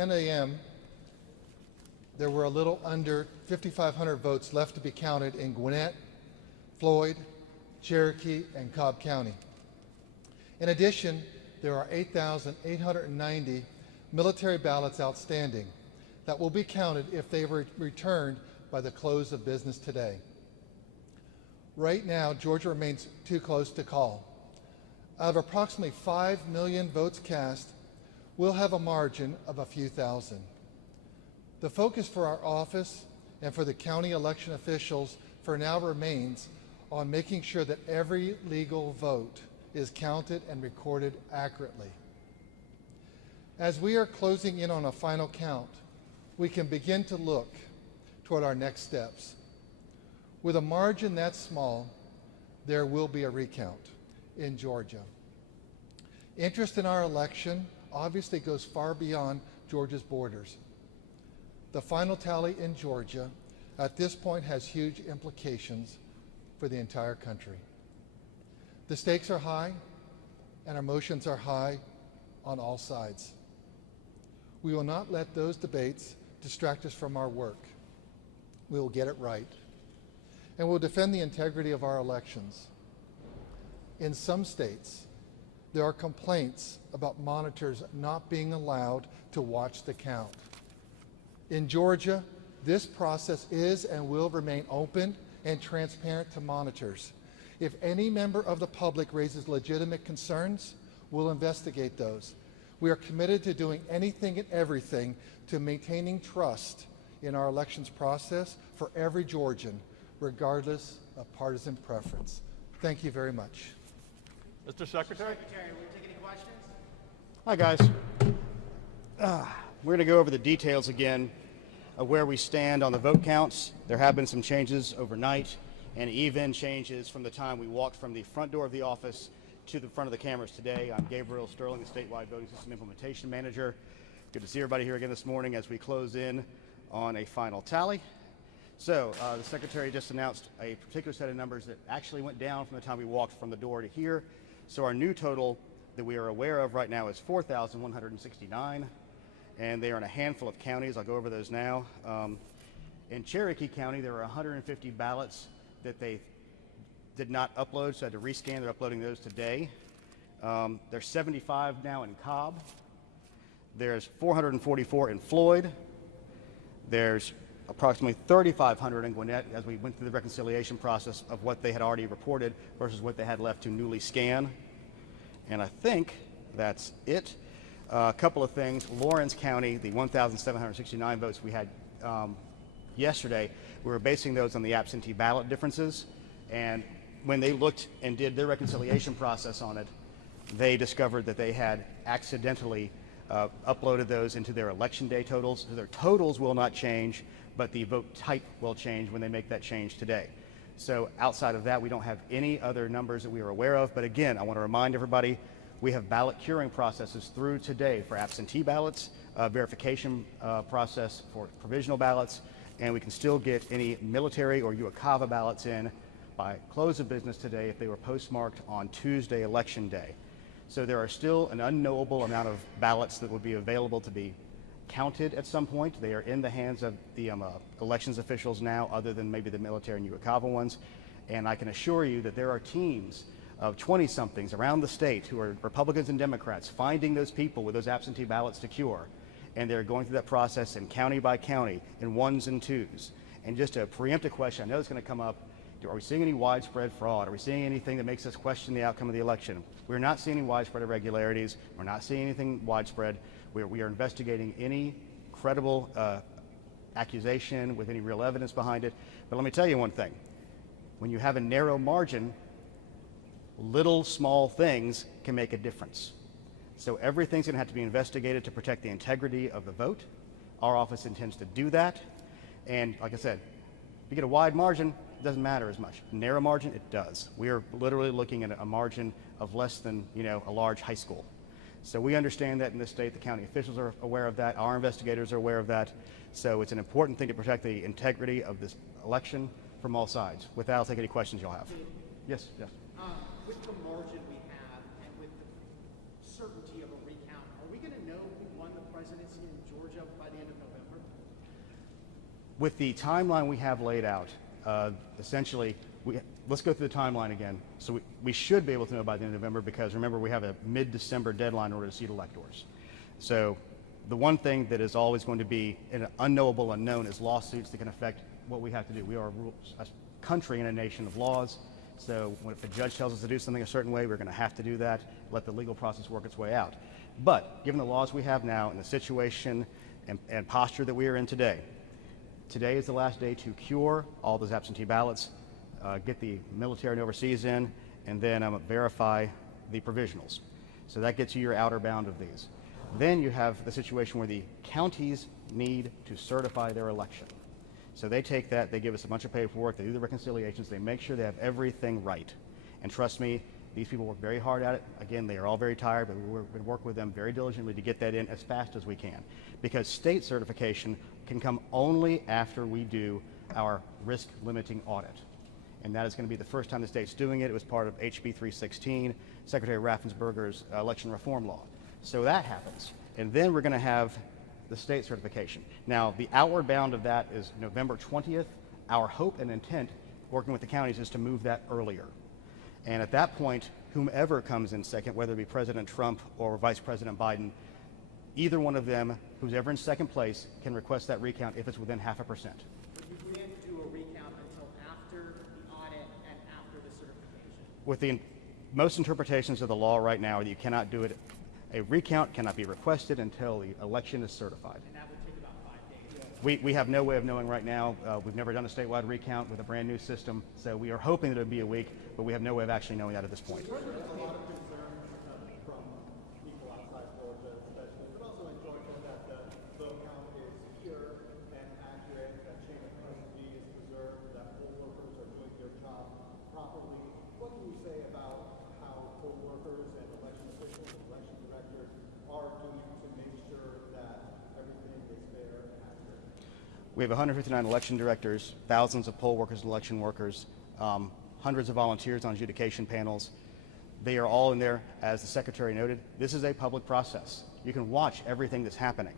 10 a.m., there were a little under 5,500 votes left to be counted in Gwinnett, Floyd, Cherokee, and Cobb County. In addition, there are 8,890 military ballots outstanding that will be counted if they were returned by the close of business today. Right now, Georgia remains too close to call. Out of approximately 5 million votes cast, we'll have a margin of a few thousand. The focus for our office and for the county election officials for now remains on making sure that every legal vote is counted and recorded accurately. As we are closing in on a final count, we can begin to look toward our next steps. With a margin that small, there will be a recount in Georgia. Interest in our election obviously goes far beyond Georgia's borders. The final tally in Georgia at this point has huge implications for the entire country. The stakes are high and our emotions are high on all sides. We will not let those debates distract us from our work. We will get it right, and we'll defend the integrity of our elections. In some states, there are complaints about monitors not being allowed to watch the count. In Georgia, this process is and will remain open and transparent to monitors. If any member of the public raises legitimate concerns, we'll investigate those. We are committed to doing anything and everything to maintaining trust in our elections process for every Georgian, regardless of partisan preference. Thank you very much. Mr. Secretary? Secretary, will you take any questions? Hi, guys. We're going to go over the details again of where we stand on the vote counts. There have been some changes overnight and even changes from the time we walked from the front door of the office to the front of the cameras today. I'm Gabriel Sterling, the Statewide Voting System Implementation Manager. Good to see everybody here again this morning as we close in on a final tally. So the Secretary just announced a particular set of numbers that actually went down from the time we walked from the door to here. So our new total that we are aware of right now is 4,169, and they are in a handful of counties. I'll go over those now. In Cherokee County, there are 150 ballots that they did not upload, so I had to rescan. They're uploading those today. There's 75 now in Cobb. There's 444 in Floyd. There's approximately 3,500 in Gwinnett as we went through the reconciliation process of what they had already reported versus what they had left to newly scan. And I think that's it. A couple of things. Lawrence County, the 1,769 votes we had yesterday, we were basing those on the absentee ballot differences. And when they looked and did their reconciliation process on it, they discovered that they had accidentally uploaded those into their election day totals. So their totals will not change, but the vote type will change when they make that change today. So outside of that, we don't have any other numbers that we are aware of. But again, I want to remind everybody, we have ballot curing processes through today for absentee ballots, verification process for provisional ballots, and we can still get any military or UACAVA ballots in by close of business today if they were postmarked on Tuesday, Election Day. So there are still an unknowable amount of ballots that would be available to be counted at some point. They are in the hands of the elections officials now, other than maybe the military and UACAVA ones. And I can assure you that there are teams of 20-somethings around the state who are Republicans and Democrats finding those people with those absentee ballots to cure. And they're going through that process in county by county, in ones and twos. And just to preempt a question, I know it's going to come up, are we seeing any widespread fraud? Are we seeing anything that makes us question the outcome of the election? We're not seeing any widespread irregularities. We're not seeing anything widespread. We are investigating any credible accusation with any real evidence behind it. But let me tell you one thing. When you have a narrow margin, little small things can make a difference. So everything's going to have to be investigated to protect the integrity of the vote. Our office intends to do that. And like I said, if you get a wide margin, it doesn't matter as much. Narrow margin, it does. We are literally looking at a margin of less than, a large high school. So we understand that in this state. The county officials are aware of that. Our investigators are aware of that. So it's an important thing to protect the integrity of this election from all sides. With that, I'll take any questions you'll have. Yes, yes. With the margin we have and with the certainty of a recount, are we going to know who won the presidency in Georgia by the end of November? With the timeline we have laid out, essentially, let's go through the timeline again. So we should be able to know by the end of November because remember we have a mid-December deadline in order to seat electors. So the one thing that is always going to be an unknowable unknown is lawsuits that can affect what we have to do. We are a country and a nation of laws. So if a judge tells us to do something a certain way, we're going to have to do that, let the legal process work its way out. But given the laws we have now and the situation and posture that we are in today, today is the last day to cure all those absentee ballots, get the military and overseas in, and then verify the provisionals. So that gets you your outer bound of these. Then you have the situation where the counties need to certify their election. So they take that, they give us a bunch of paperwork, they do the reconciliations, they make sure they have everything right. And trust me, these people work very hard at it. Again, they are all very tired, but we're going to work with them very diligently to get that in as fast as we can. Because state certification can come only after we do our risk limiting audit. And that is going to be the first time the state's doing it. It was part of HB 316, Secretary Raffensperber's election reform law. So that happens. And then we're going to have the state certification. Now, the outward bound of that is November 20th. Our hope and intent, working with the counties, is to move that earlier. And at that point, whomever comes in second, whether it be President Trump or Vice President Biden, either one of them, who's ever in second place, can request that recount if it's within 0.5%. You can't do a recount until after the audit and after the certification. With the most interpretations of the law right now, you cannot do it. A recount cannot be requested until the election is certified. And that would take about 5 days. We have no way of knowing right now. We've never done a statewide recount with a brand new system, so we are hoping that it would be a week, but we have no way of actually knowing that at this point. There's a lot of concern from people outside Georgia, especially, but also in Georgia, that the vote count is pure and accurate, that chain of custody is preserved, that poll workers are doing their job properly. What can you say about how poll workers and election officials and election directors are doing to make sure that everything is fair and accurate? We have 159 election directors, thousands of poll workers and election workers, hundreds of volunteers on adjudication panels. They are all in there, as the Secretary noted. This is a public process. You can watch everything that's happening.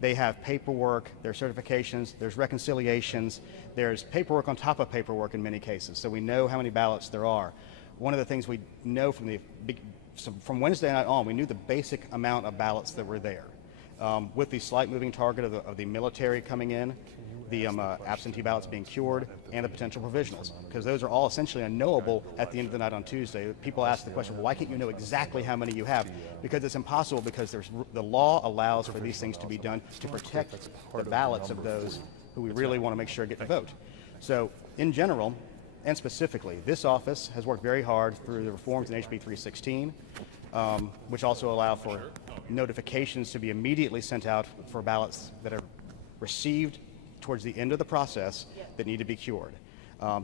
They have paperwork, there's certifications, there's reconciliations, there's paperwork on top of paperwork in many cases, so we know how many ballots there are. One of the things we know from Wednesday night on, we knew the basic amount of ballots that were there. With the slight moving target of the military coming in, the absentee ballots being cured, and the potential provisionals, because those are all essentially unknowable at the end of the night on Tuesday. People ask the question, well, why can't you know exactly how many you have? Because it's impossible, because the law allows for these things to be done to protect the ballots of those who we really want to make sure get to vote. So in general, and specifically, this office has worked very hard through the reforms in HB 316, which also allow for notifications to be immediately sent out for ballots that are received towards the end of the process that need to be cured.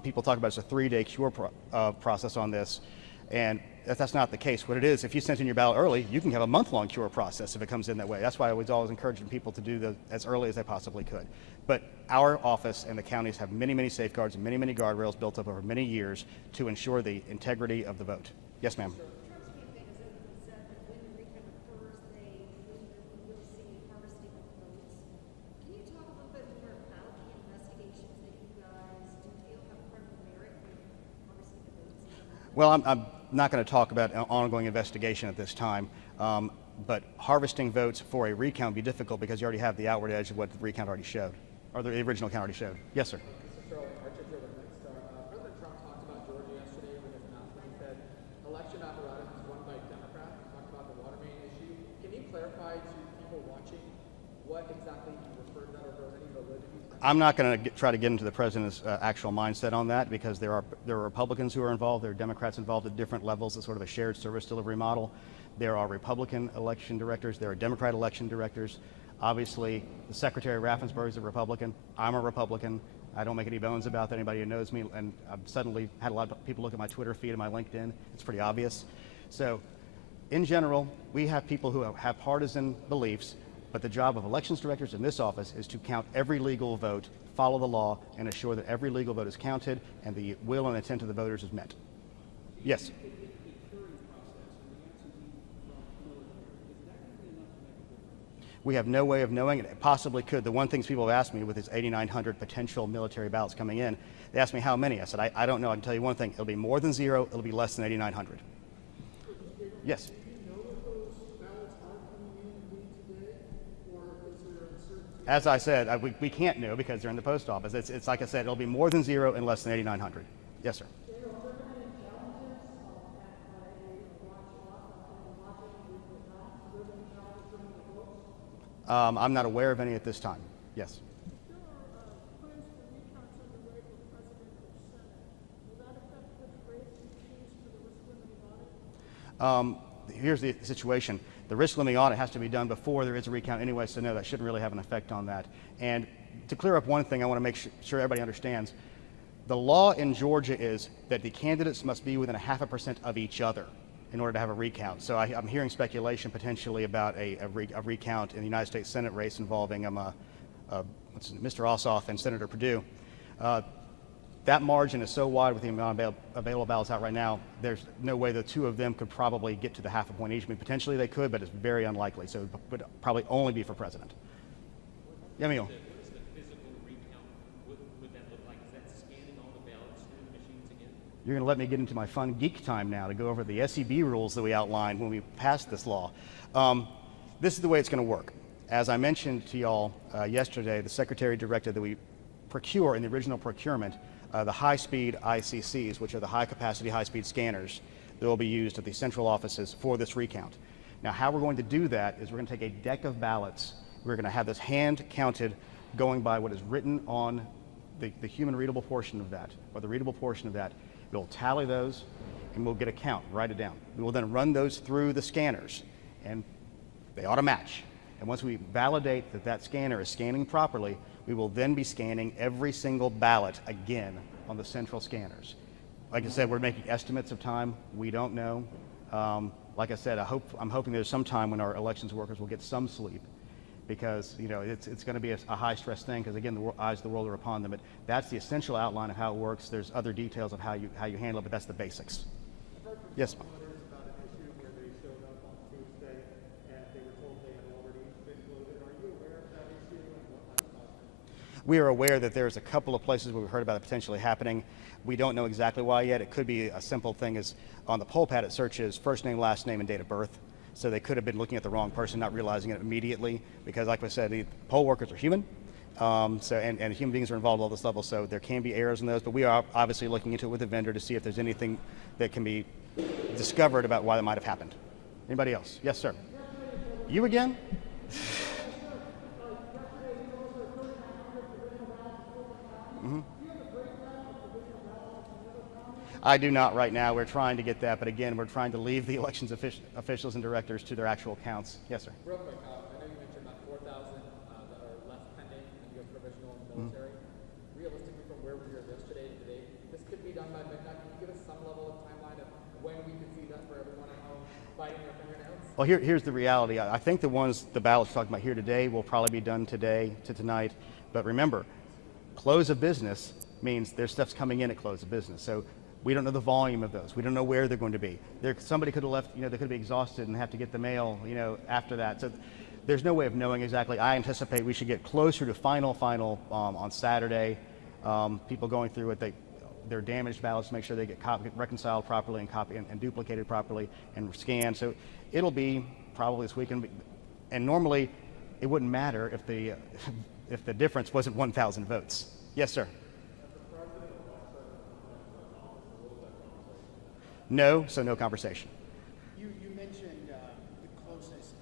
People talk about it's a 3-day cure process on this, and that's not the case. What it is, if you sent in your ballot early, you can have a month-long cure process if it comes in that way. That's why I was always encouraging people to do that as early as they possibly could. But our office and the counties have many, many safeguards and many, many guardrails built up over many years to ensure the integrity of the vote. Yes, ma'am. Well, I'm not going to talk about an ongoing investigation at this time, but harvesting votes for a recount would be difficult because you already have the outward edge of what the recount already showed, or the original count already showed. Yes, sir. President Trump talked about Georgia yesterday with his announcement. He said election apparatus is won by Democrats. He talked about the water main issue. Can you clarify to people watching what exactly you referred to that, or if there was any validity? I'm not going to try to get into the president's actual mindset on that, because there are Republicans who are involved, there are Democrats involved at different levels. It's sort of a shared service delivery model. There are Republican election directors, there are Democrat election directors. Obviously, the Secretary Raffensperber is a Republican. I'm a Republican. I don't make any bones about that. Anybody who knows me, and I've suddenly had a lot of people look at my Twitter feed and my LinkedIn. It's pretty obvious. So, in general, we have people who have partisan beliefs, but the job of elections directors in this office is to count every legal vote, follow the law, and assure that every legal vote is counted and the will and intent of the voters is met. Yes. We have no way of knowing it. It possibly could. The one thing people have asked me with these 8,900 potential military ballots coming in, they asked me how many. I said, I don't know. I can tell you one thing. It'll be more than 0. It'll be less than 8,900. Yes. As I said, we can't know because they're in the post office. It's like I said, it'll be more than 0 and less than 8,900. Yes, sir. I'm not aware of any at this time. Yes. Here's the situation. The risk limiting audit has to be done before there is a recount anyway, so no, that shouldn't really have an effect on that. And to clear up one thing, I want to make sure everybody understands. The law in Georgia is that the candidates must be within 0.5% of each other in order to have a recount. So I'm hearing speculation potentially about a recount in the United States Senate race involving Mr. Ossoff and Senator Perdue. That margin is so wide with the amount of available ballots out right now, there's no way the two of them could probably get to the 0.5 point each. I mean, potentially they could, but it's very unlikely. So it would probably only be for president. Yeah, Emil. What is the physical recount? What would that look like? Is that scanning all the ballots through the machines again? You're going to let me get into my fun geek time now to go over the SEB rules that we outlined when we passed this law. This is the way it's going to work. As I mentioned to y'all yesterday, the Secretary directed that we procure in the original procurement the high-speed ICCs, which are the high-capacity, high-speed scanners that will be used at the central offices for this recount. Now, how we're going to do that is we're going to take a deck of ballots. We're going to have this hand-counted going by what is written on the human-readable portion of that, or the readable portion of that. We'll tally those, and we'll get a count, write it down. We will then run those through the scanners, and they ought to match. And once we validate that that scanner is scanning properly, we will then be scanning every single ballot again on the central scanners. Like I said, we're making estimates of time. We don't know. Like I said, I'm hoping there's some time when our elections workers will get some sleep, because it's going to be a high-stress thing, because again, the eyes of the world are upon them. But that's the essential outline of how it works. There's other details of how you handle it, but that's the basics. Yes. About an issue where they showed up on Tuesday and they were told they had already been voted. Are you aware of that issue and what might cause it? We are aware that there's a couple of places where we've heard about it potentially happening. We don't know exactly why yet. It could be a simple thing as on the poll pad it searches first name, last name, and date of birth. So they could have been looking at the wrong person, not realizing it immediately, because like I said, the poll workers are human. And human beings are involved at all this level, so there can be errors in those, but we are obviously looking into it with the vendor to see if there's anything that can be discovered about why that might have happened. Anybody else? Yes, sir. You again? I do not right now. We're trying to get that, but again, we're trying to leave the elections officials and directors to their actual counts. Yes, sir. Real quick, I know you mentioned about 4,000 that are left pending and you have provisional in the military. Realistically, from where we were yesterday to today, this could be done by midnight. Can you give us some level of timeline of when we can see that for everyone at home biting their fingernails? Well, here's the reality. I think the ballots we're talking about here today will probably be done today to tonight. But remember, close of business means there's stuff's coming in at close of business. So we don't know the volume of those. We don't know where they're going to be. Somebody could have left, they could be exhausted and have to get the mail, after that. So there's no way of knowing exactly. I anticipate we should get closer to final on Saturday. People going through it, their damaged ballots, make sure they get reconciled properly and duplicated properly and scanned. So it'll be probably this weekend. And normally it wouldn't matter if the difference wasn't 1,000 votes. Yes, sir. No, so no conversation. You mentioned the closeness.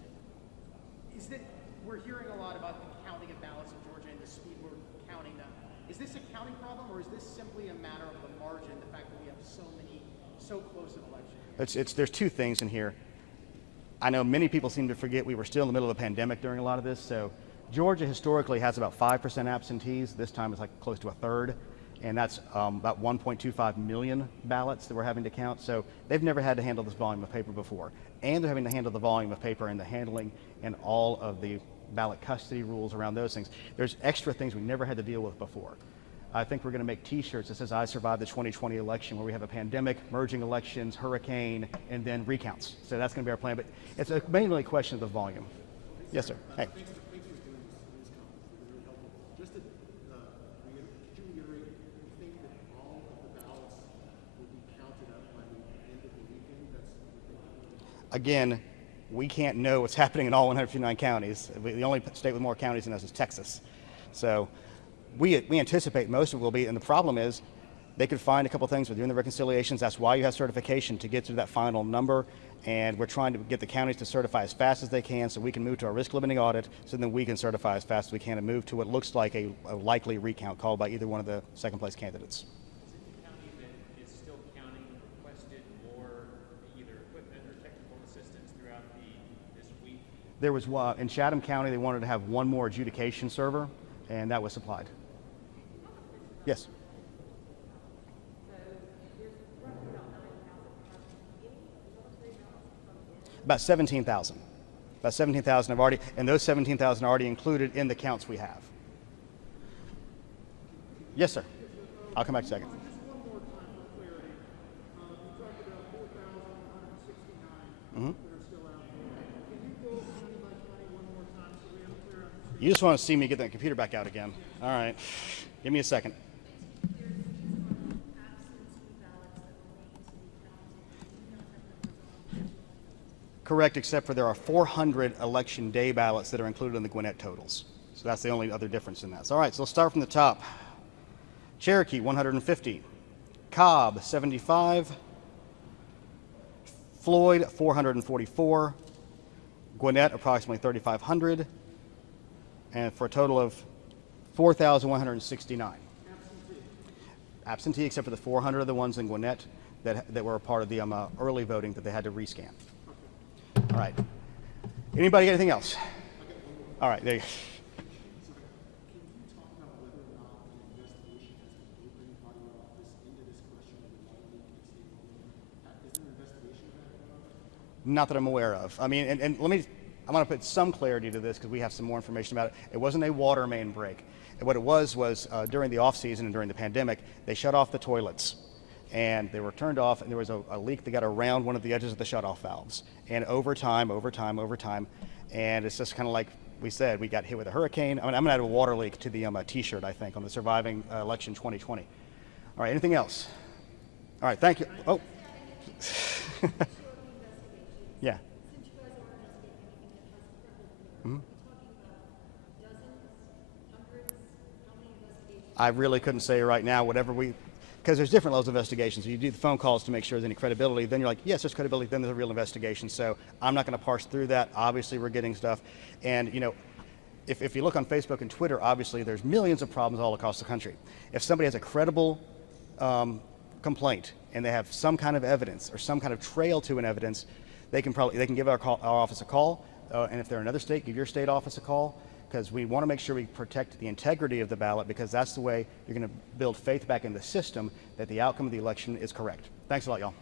We're hearing a lot about the counting of ballots in Georgia and the speed we're counting them. Is this a counting problem, or is this simply a matter of the margin, the fact that we have so close an election? There's two things in here. I know many people seem to forget we were still in the middle of a pandemic during a lot of this. So Georgia historically has about 5% absentees. This time it's like close to a third. And that's about 1.25 million ballots that we're having to count. So they've never had to handle this volume of paper before. And they're having to handle the volume of paper and the handling and all of the ballot custody rules around those things. There's extra things we never had to deal with before. I think we're going to make T-shirts that says, "I survived the 2020 election," where we have a pandemic, merging elections, hurricane, and then recounts. So that's going to be our plan. But it's mainly a question of the volume. Yes, sir. Hey. Thanks for doing this conference. It's really helpful. Just to could you reiterate, you think that all of the ballots will be counted up by the end of the weekend? Again, we can't know what's happening in all 159 counties. The only state with more counties than us is Texas. So we anticipate most of it will be, and the problem is they could find a couple things with doing the reconciliations. That's why you have certification, to get to that final number. And we're trying to get the counties to certify as fast as they can so we can move to a risk limiting audit, so then we can certify as fast as we can and move to what looks like a likely recount called by either one of the second place candidates. Is it the county that is still counting requested more either equipment or technical assistance throughout this week? There was in Chatham County, they wanted to have one more adjudication server, and that was supplied. Yes. About 17,000. About 17,000 have already, and those 17,000 are already included in the counts we have. Yes, sir. I'll come back in a second. Just one more time for clarity. You talked about 4,169 that are still out there. Can you go county by county one more time so we have a clear understanding? You just want to see me get that computer back out again. All right. Give me a second. Correct, except for there are 400 election day ballots that are included in the Gwinnett totals. So that's the only other difference in that. So, all right, so let's start from the top. Cherokee, 150. Cobb, 75. Floyd, 444. Gwinnett, approximately 3,500. And for a total of 4,169. Absentee, except for the 400 of the ones in Gwinnett that were a part of the early voting that they had to rescan. All right. Anybody got anything else? All right, there you go. Can you talk about whether or not an investigation has been opened by your office into this question of the water leak in state voting? Is there an investigation of that going on? Not that I'm aware of. I mean, and let me, I want to put some clarity to this because we have some more information about it. It wasn't a water main break. What it was during the off season and during the pandemic, they shut off the toilets. And they were turned off, and there was a leak that got around one of the edges of the shutoff valves. And over time, and it's just kind of like we said, we got hit with a hurricane. I mean, I'm going to add a water leak to the T-shirt, I think, on the surviving election 2020. All right, anything else? All right, thank you. Oh. Yeah. I really couldn't say right now, because there's different levels of investigations. You do the phone calls to make sure there's any credibility, then you're like, yes, there's credibility, then there's a real investigation. So I'm not going to parse through that. Obviously, we're getting stuff. And, you know, if you look on Facebook and Twitter, obviously there's millions of problems all across the country. If somebody has a credible complaint and they have some kind of evidence or some kind of trail to an evidence, they can give our office a call. And if they're in another state, give your state office a call, because we want to make sure we protect the integrity of the ballot, because that's the way you're going to build faith back in the system that the outcome of the election is correct. Thanks a lot, y'all.